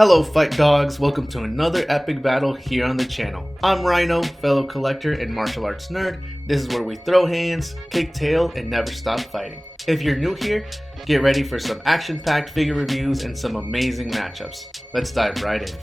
Hello fight dogs, welcome to another epic battle here on the channel. I'm Rhino, fellow collector and martial arts nerd. This is where we throw hands, kick tail, and never stop fighting. If you're new here, get ready for some action-packed figure reviews and some amazing matchups. Let's dive right in.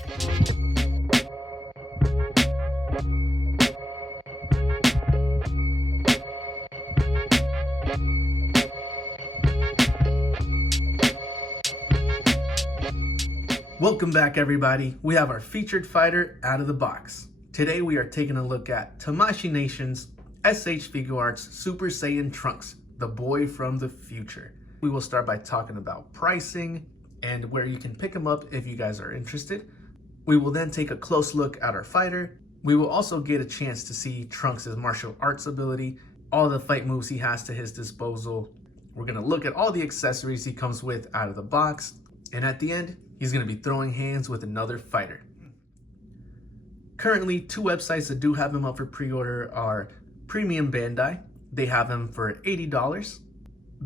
Welcome back everybody. We have our featured fighter out of the box. Today we are taking a look at Tamashi Nations S.H Figuarts Super Saiyan Trunks, the boy from the future. We will start by talking about pricing and where you can pick him up if you guys are interested. We will then take a close look at our fighter. We will also get a chance to see Trunks' martial arts ability, all the fight moves he has to his disposal. We're going to look at all the accessories he comes with out of the box. And at the end, he's going to be throwing hands with another fighter. Currently, two websites that do have him up for pre-order are Premium Bandai. They have him for $80.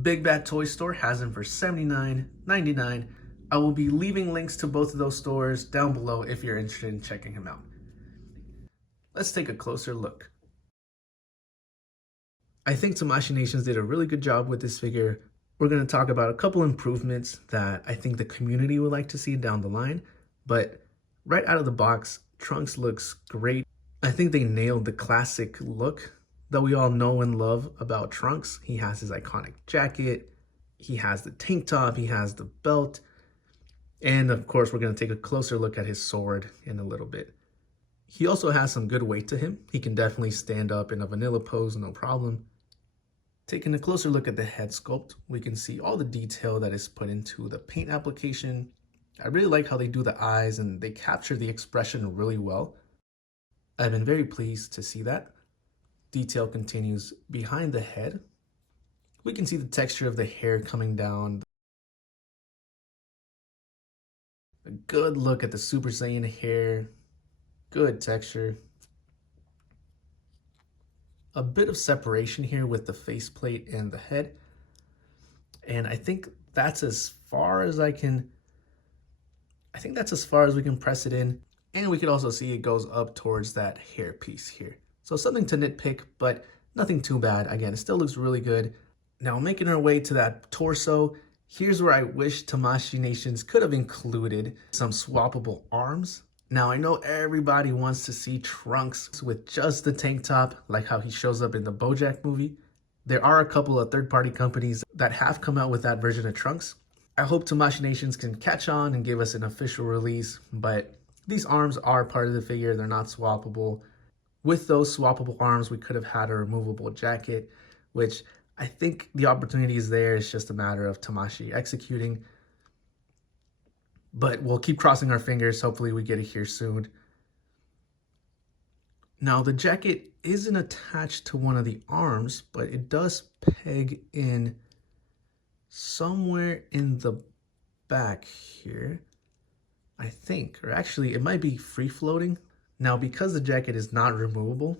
Big Bad Toy Store has him for $79.99. I will be leaving links to both of those stores down below if you're interested in checking him out. Let's take a closer look. I think Tamashi Nations did a really good job with this figure. We're going to talk about a couple improvements that I think the community would like to see down the line. But right out of the box, Trunks looks great. I think they nailed the classic look that we all know and love about Trunks. He has his iconic jacket, he has the tank top, he has the belt, and of course we're going to take a closer look at his sword in a little bit. He also has some good weight to him. He can definitely stand up in a vanilla pose, no problem. Taking a closer look at the head sculpt, we can see all the detail that is put into the paint application. I really like how they do the eyes and they capture the expression really well. I've been very pleased to see that. Detail continues behind the head. We can see the texture of the hair coming down. A good look at the Super Saiyan hair. Good texture. A bit of separation here with the faceplate and the head. And I think that's as far as we can press it in. And we could also see it goes up towards that hair piece here. So something to nitpick, but nothing too bad. Again, it still looks really good. Now making our way to that torso, here's where I wish Tamashi Nations could have included some swappable arms. Now, I know everybody wants to see Trunks with just the tank top, like how he shows up in the BoJack movie. There are a couple of third-party companies that have come out with that version of Trunks. I hope Tamashi Nations can catch on and give us an official release, but these arms are part of the figure. They're not swappable. With those swappable arms, we could have had a removable jacket, which I think the opportunity is there. It's just a matter of Tamashi executing. But we'll keep crossing our fingers. Hopefully we get it here soon. Now the jacket isn't attached to one of the arms, but it does peg in somewhere in the back here, I think. Or actually, it might be free floating. Now, because the jacket is not removable,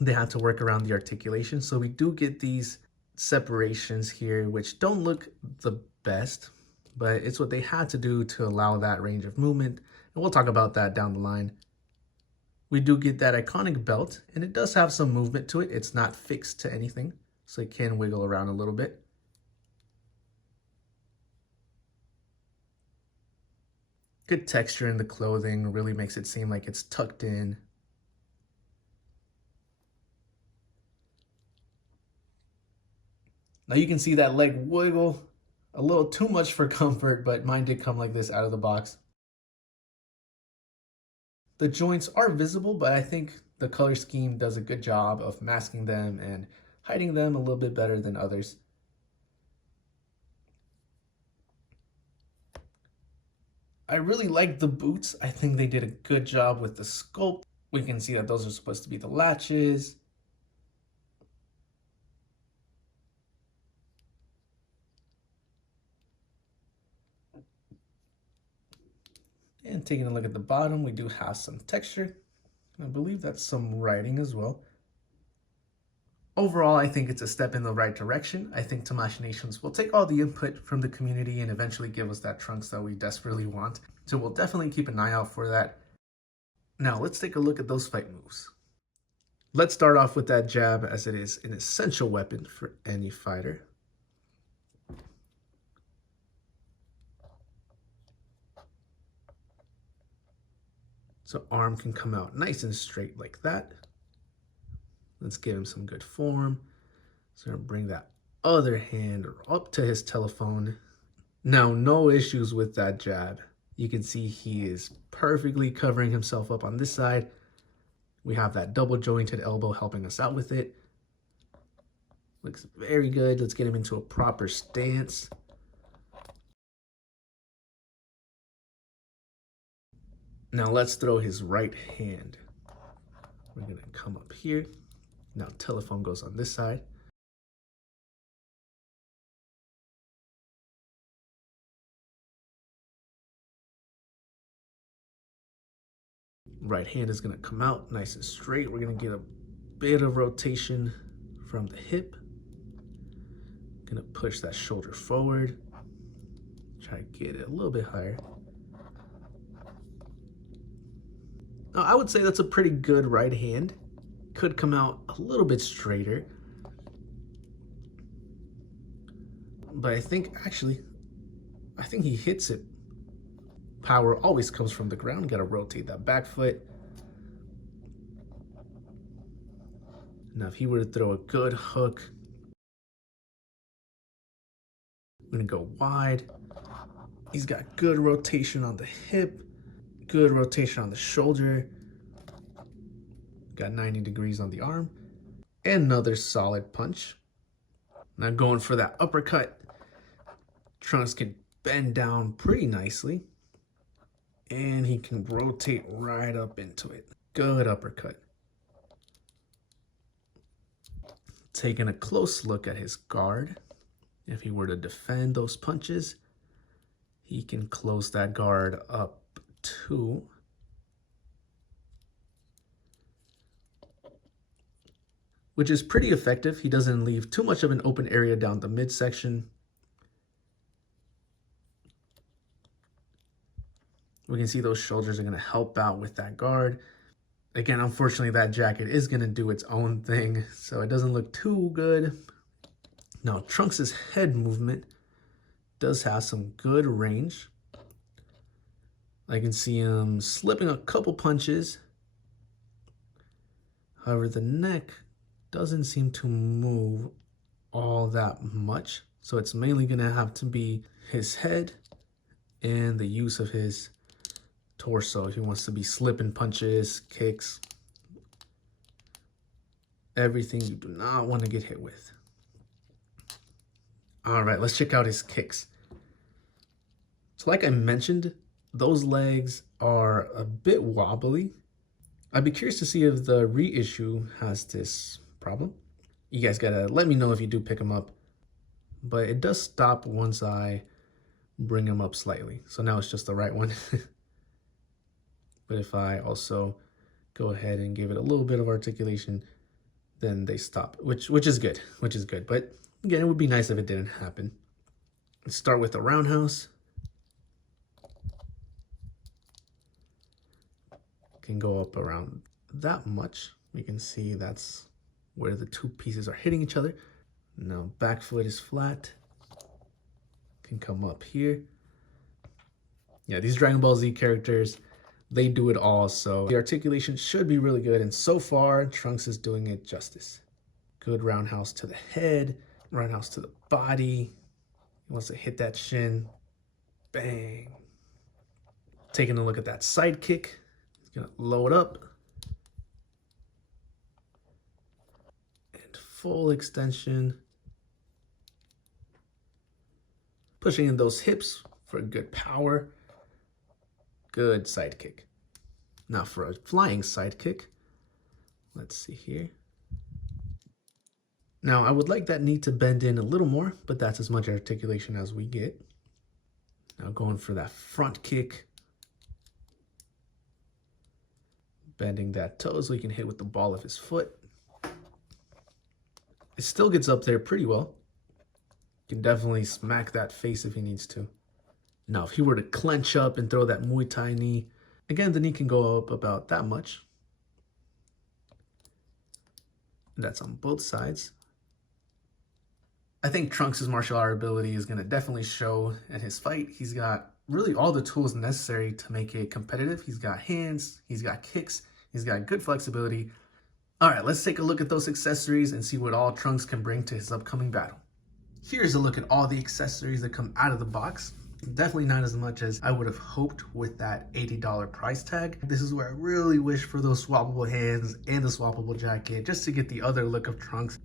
they had to work around the articulation. So we do get these separations here, which don't look the best, but it's what they had to do to allow that range of movement. And we'll talk about that down the line. We do get that iconic belt, and it does have some movement to it. It's not fixed to anything, so it can wiggle around a little bit. Good texture in the clothing, really makes it seem like it's tucked in. Now you can see that leg wiggle. A little too much for comfort, but mine did come like this out of the box. The joints are visible, but I think the color scheme does a good job of masking them and hiding them a little bit better than others. I really like the boots. I think they did a good job with the sculpt. We can see that those are supposed to be the latches. And taking a look at the bottom, we do have some texture. I believe that's some writing as well. Overall, I think it's a step in the right direction. I think Tamashi Nations will take all the input from the community and eventually give us that Trunks that we desperately want. So we'll definitely keep an eye out for that. Now let's take a look at those fight moves. Let's start off with that jab, as it is an essential weapon for any fighter. So arm can come out nice and straight like that. Let's give him some good form. So I'm gonna bring that other hand up to his telephone. Now, no issues with that jab. You can see he is perfectly covering himself up on this side. We have that double jointed elbow helping us out with it. Looks very good. Let's get him into a proper stance. Now let's throw his right hand. We're gonna come up here. Now telephone goes on this side. Right hand is gonna come out nice and straight. We're gonna get a bit of rotation from the hip. Gonna push that shoulder forward. Try to get it a little bit higher. Now, I would say that's a pretty good right hand. Could come out a little bit straighter. But I think he hits it. Power always comes from the ground. Gotta rotate that back foot. Now, if he were to throw a good hook, I'm gonna go wide. He's got good rotation on the hip, good rotation on the shoulder. Got 90 degrees on the arm. Another solid punch. Now going for that uppercut. Trunks can bend down pretty nicely. And he can rotate right up into it. Good uppercut. Taking a close look at his guard. If he were to defend those punches, he can close that guard up too. Which is pretty effective. He doesn't leave too much of an open area down the midsection. We can see those shoulders are going to help out with that guard. Again, unfortunately, that jacket is going to do its own thing, so it doesn't look too good. Now, Trunks' head movement does have some good range. I can see him slipping a couple punches. However, the neck doesn't seem to move all that much. So it's mainly going to have to be his head and the use of his torso. He wants to be slipping punches, kicks, everything you do not want to get hit with. All right, let's check out his kicks. So like I mentioned, those legs are a bit wobbly. I'd be curious to see if the reissue has this problem. You guys gotta let me know if you do pick them up. But it does stop once I bring them up slightly. So now it's just the right one. But if I also go ahead and give it a little bit of articulation, then they stop, which is good, But again, it would be nice if it didn't happen. Let's start with the roundhouse. Can go up around that much. We can see that's where the two pieces are hitting each other. Now back foot is flat. Can come up here. Yeah, these DragonBallZ characters, they do it all, so the articulation should be really good, and so far, Trunks is doing it justice. Good roundhouse to the head, roundhouse to the body. He wants to hit that shin. Bang. Taking a look at that side kick. He's gonna load up. And full extension. Pushing in those hips for good power. Good side kick. Now for a flying side kick, let's see here. Now I would like that knee to bend in a little more, but that's as much articulation as we get. Now going for that front kick. Bending that toe so he can hit with the ball of his foot. It still gets up there pretty well. Can definitely smack that face if he needs to. Now, if he were to clench up and throw that Muay Thai knee, again, the knee can go up about that much. That's on both sides. I think Trunks' martial art ability is going to definitely show in his fight. He's got really all the tools necessary to make it competitive. He's got hands, he's got kicks, he's got good flexibility. All right, let's take a look at those accessories and see what all Trunks can bring to his upcoming battle. Here's a look at all the accessories that come out of the box. Definitely not as much as I would have hoped with that $80 price tag. This is where I really wish for those swappable hands and the swappable jacket just to get the other look of Trunks.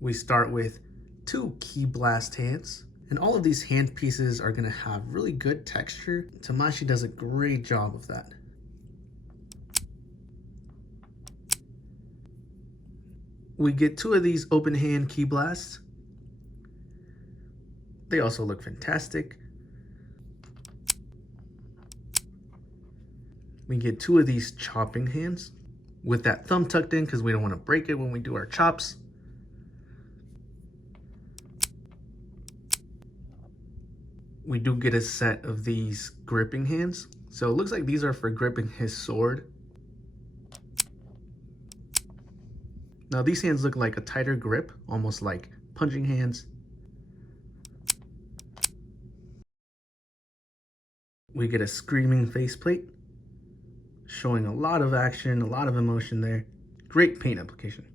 We start with 2 Ki Blast hands, and all of these hand pieces are going to have really good texture. Tamashi does a great job of that. We get 2 of these open hand Ki Blasts. They also look fantastic. We get 2 of these chopping hands with that thumb tucked in because we don't want to break it when we do our chops. We do get a set of these gripping hands. So it looks like these are for gripping his sword. Now these hands look like a tighter grip, almost like punching hands. We get a screaming faceplate, showing a lot of action, a lot of emotion there. Great paint application.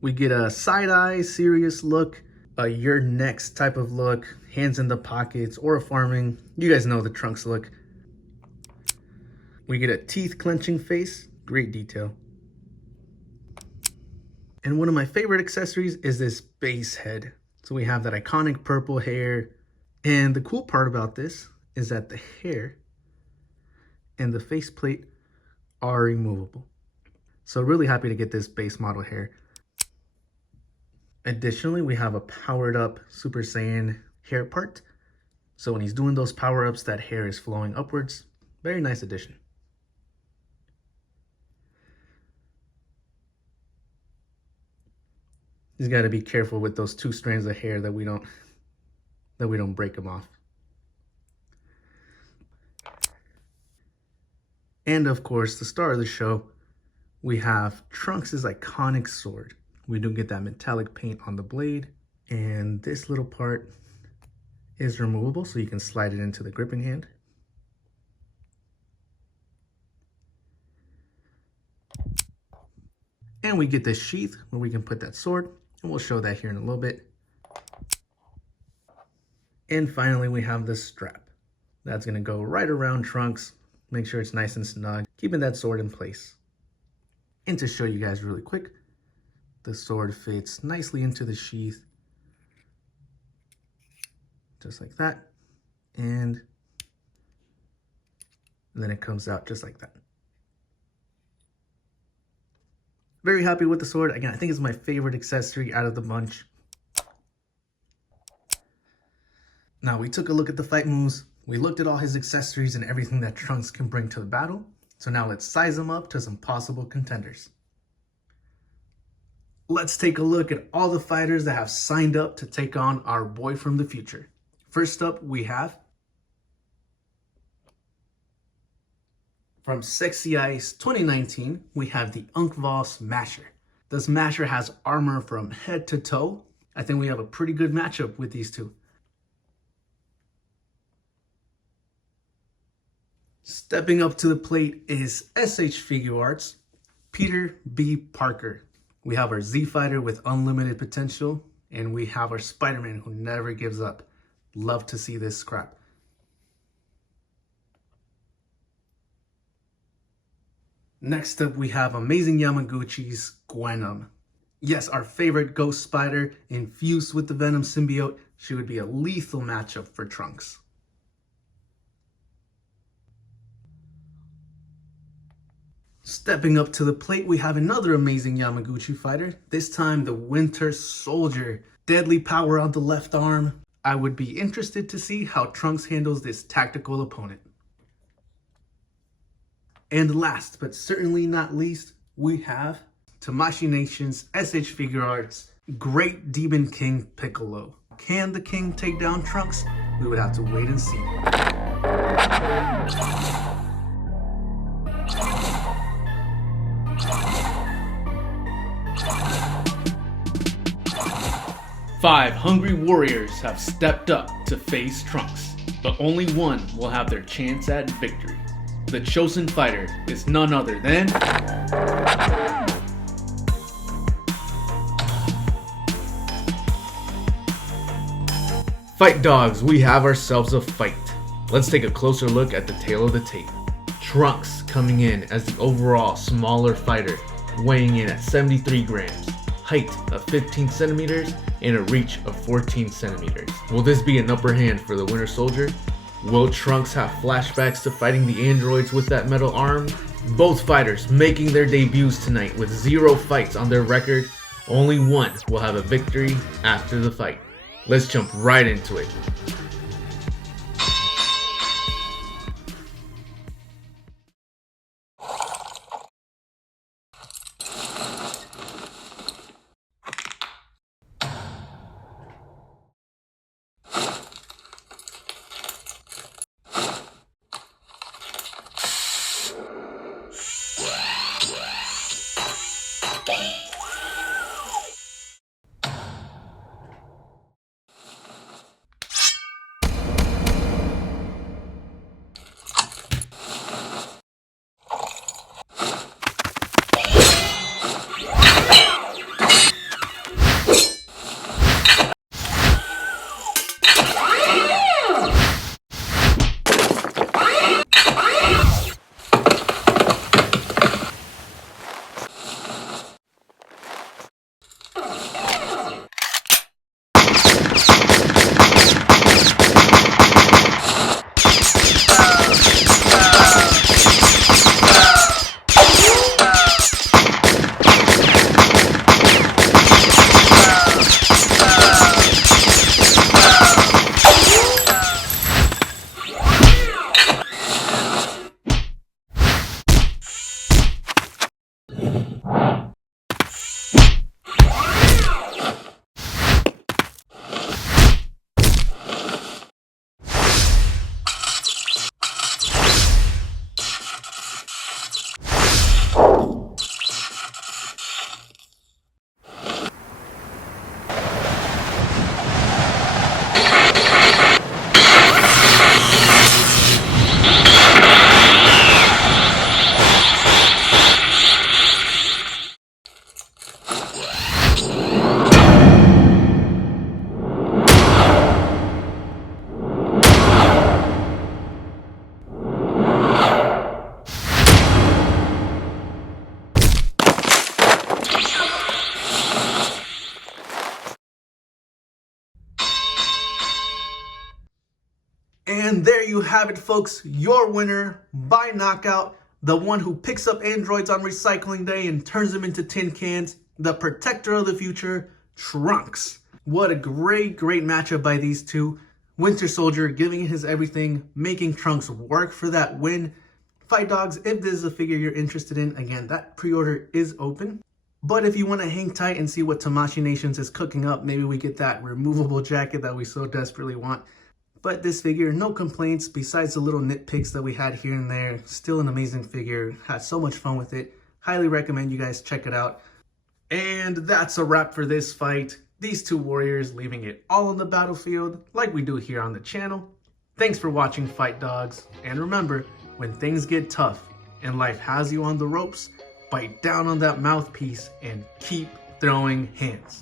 We get a side-eye, serious look, a you're next type of look, hands in the pockets, or a farming. You guys know the Trunks look. We get a teeth clenching face, great detail. And one of my favorite accessories is this base head. So we have that iconic purple hair. And the cool part about this is that the hair and the faceplate are removable. So really happy to get this base model hair. Additionally, we have a powered up Super Saiyan hair part. So when he's doing those power ups, that hair is flowing upwards. Very nice addition. He's got to be careful with those 2 strands of hair that we don't break him off. And of course, the star of the show, we have Trunks' iconic sword. We do get that metallic paint on the blade, and this little part is removable, so you can slide it into the gripping hand. And we get this sheath where we can put that sword, and we'll show that here in a little bit. And finally, we have the strap. That's gonna go right around Trunks. Make sure it's nice and snug, keeping that sword in place. And to show you guys really quick, the sword fits nicely into the sheath, just like that. And then it comes out just like that. Very happy with the sword. Again, I think it's my favorite accessory out of the bunch. Now we took a look at the fight moves. We looked at all his accessories and everything that Trunks can bring to the battle. So now let's size him up to some possible contenders. Let's take a look at all the fighters that have signed up to take on our boy from the future. First up, we have from Sexy Ice 2019, we have the Unkval Smasher. The Smasher has armor from head to toe. I think we have a pretty good matchup with these two. Stepping up to the plate is S.H. Figuarts, Peter B. Parker. We have our Z Fighter with unlimited potential, and we have our Spider-Man who never gives up. Love to see this scrap. Next up, we have Amazing Yamaguchi's Gwenum. Yes, our favorite ghost spider infused with the Venom symbiote. She would be a lethal matchup for Trunks. Stepping up to the plate, we have another amazing Yamaguchi fighter, this time the Winter Soldier. Deadly power on the left arm. I would be interested to see how Trunks handles this tactical opponent. And last, but certainly not least, we have Tamashi Nations S.H. Figuarts, Great Demon King Piccolo. Can the king take down Trunks? We would have to wait and see. Five hungry warriors have stepped up to face Trunks, but only one will have their chance at victory. The chosen fighter is none other than Fight Dogs. We have ourselves a fight. Let's take a closer look at the tail of the tape. Trunks coming in as the overall smaller fighter, weighing in at 73 grams, height of 15 centimeters, and a reach of 14 centimeters. Will this be an upper hand for the Winter Soldier? Will Trunks have flashbacks to fighting the androids with that metal arm? Both fighters making their debuts tonight with 0 fights on their record. Only one will have a victory after the fight. Let's jump right into it. And there you have it, folks. Your winner by knockout. The one who picks up androids on recycling day and turns them into tin cans. The protector of the future, Trunks. What a great matchup by these two. Winter Soldier giving it his everything, making Trunks work for that win. Fight Dogs, if this is a figure you're interested in, again, that pre-order is open. But if you want to hang tight and see what Tamashi Nations is cooking up, maybe we get that removable jacket that we so desperately want. But this figure, no complaints besides the little nitpicks that we had here and there. Still an amazing figure. Had so much fun with it. Highly recommend you guys check it out. And that's a wrap for this fight. These two warriors leaving it all on the battlefield like we do here on the channel. Thanks for watching, Fight Dogs. And remember, when things get tough and life has you on the ropes, bite down on that mouthpiece and keep throwing hands.